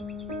Música